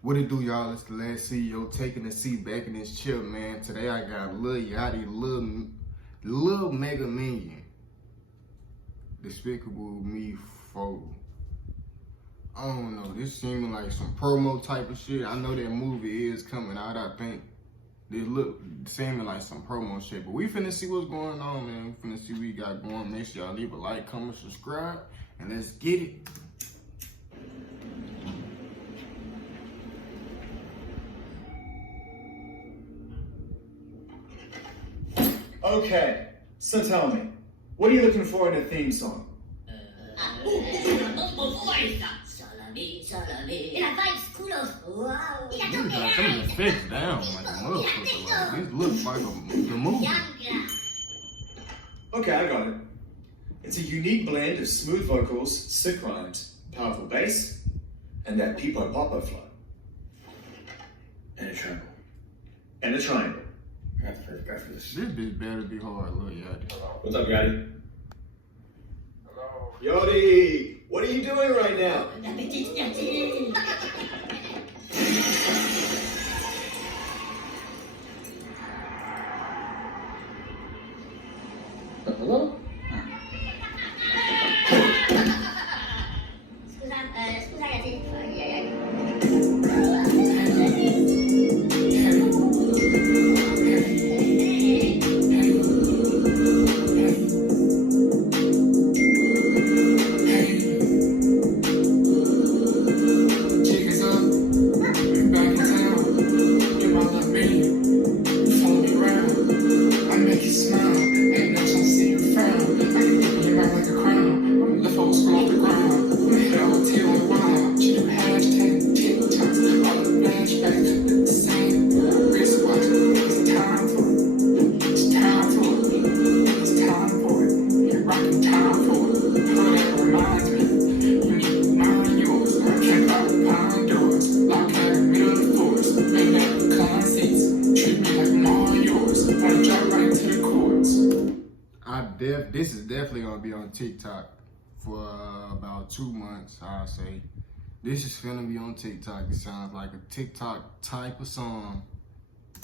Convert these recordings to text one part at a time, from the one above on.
What it do, y'all? It's the last CEO taking a seat back in his chair, man. Today I got Lil Yachty, Lil Mega Minion. Despicable Me 4. I don't know. This seeming like some promo type of shit. I know that movie is coming out, I think. This look seeming like some promo shit. But we finna see what's going on, man. We finna see what we got going. Make sure y'all leave a like, comment, subscribe, and let's get it. Okay, so tell me, what are you looking for in a theme song? You got some of the effects down like a motherfucker. Like, this looks like the movie. Okay, I got it. It's a unique blend of smooth vocals, sick rhymes, powerful bass, and that peepo-popo flow. And a triangle. And a triangle. I got the first guy for this. This bitch better be hard, Lil Yachty. What's up, Yachty? Hello. Yachty, what are you doing right now? Hello? This is definitely gonna be on TikTok for about 2 months, I'll say. This is gonna be on TikTok. It sounds like a TikTok type of song.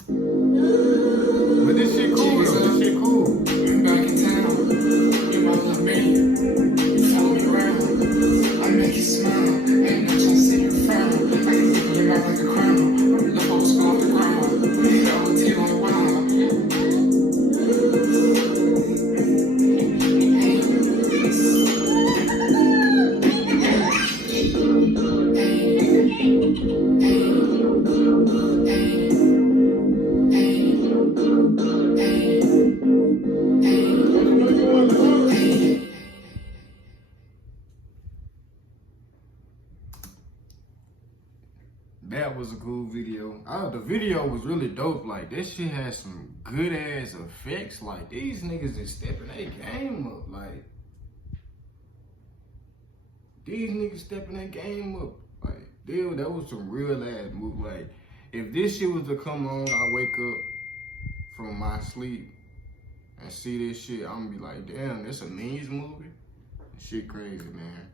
But this shit cool though, this shit cool. Back in town, you might love me. You follow me around, I make you smile. Ain't no chance to see you frown. I can give you mouth like a crown. The folks go off the ground. I will tell you wild. That was a cool video. The video was really dope. Like, that shit had some good ass effects. Like, these niggas is stepping their game up. Like, these niggas stepping their game up. Like, dude, that was some real ass move. Like, if this shit was to come on, I wake up from my sleep and see this shit, I'm gonna be like, damn, this a Minions movie? Shit crazy, man.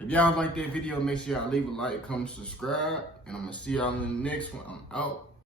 If y'all like that video, make sure y'all leave a like, comment, subscribe, and I'm gonna see y'all in the next one. I'm out.